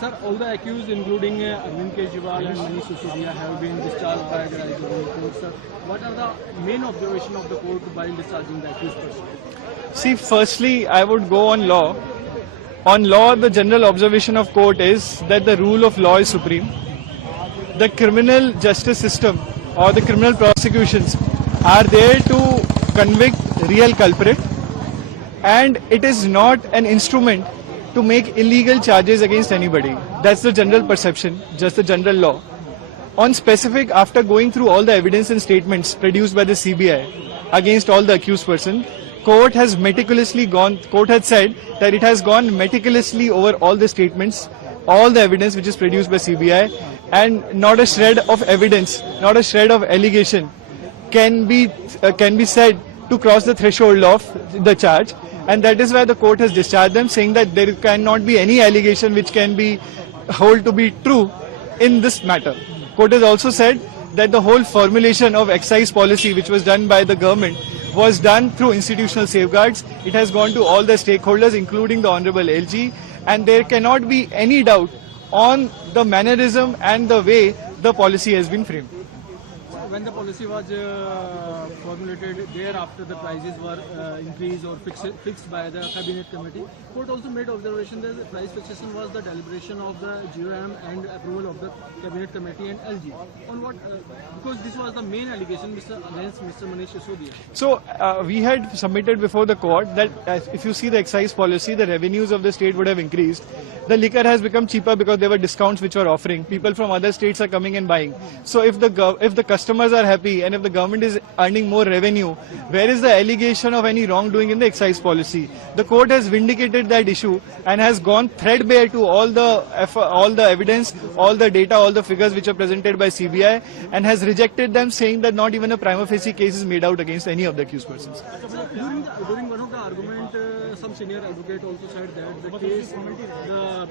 Sir, all the accused, including Arvind Kejriwal and Manish Sisodia, have been discharged by the Rajasthan court. Sir, what are the main observations of the court while discharging the accused person? See, firstly, I would go on law. On law, the general observation of court is that the rule of law is supreme. The criminal justice system or the criminal prosecutions are there to convict real culprit, and it is not an instrument to make illegal charges against anybody. That's the general perception, just the general law. On specific, after going through all the evidence and statements produced by the CBI against all the accused person, court has said that it has gone meticulously over all the statements, all the evidence which is produced by CBI, and not a shred of evidence, not a shred of allegation can be said to cross the threshold of the charge, and that is why the court has discharged them, saying that there cannot be any allegation which can be held to be true in this matter. Court has also said that the whole formulation of excise policy which was done by the government was done through institutional safeguards. It has gone to all the stakeholders, including the Honorable LG, and there cannot be any doubt on the mannerism and the way the policy has been framed. When the policy was formulated, thereafter the prices were increased or fixed by the cabinet committee. Court also made observation that the price fixation was the deliberation of the GOM and approval of the cabinet committee and LG. On what? Because this was the main allegation against Mr. Manish Sisodia. So we had submitted before the court that if you see the excise policy, the revenues of the state would have increased. The liquor has become cheaper because there were discounts which were offering. People from other states are coming and buying. So if the customers are happy and if the government is earning more revenue, where is the allegation of any wrongdoing in the excise policy? The court has vindicated that issue and has gone threadbare to all the evidence, all the data, all the figures which are presented by CBI, and has rejected them, saying that not even a prima facie case is made out against any of the accused persons. During one of the argument, some senior advocate also said that the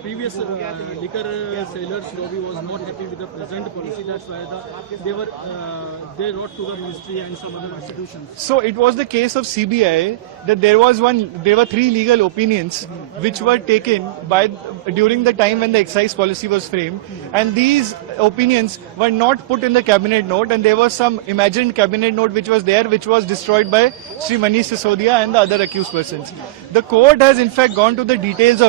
previous liquor sellers lobby was not happy with the present policy. That's why they wrote to the ministry and some other institutions. So it was the case of CBI that there were 3 legal opinions which were taken during the time when the excise policy was framed, and these opinions were not put in the cabinet note, and there was some imagined cabinet note which was there, which was destroyed by Sri Manish Sisodia and the other accused persons. The court has in fact gone to the details of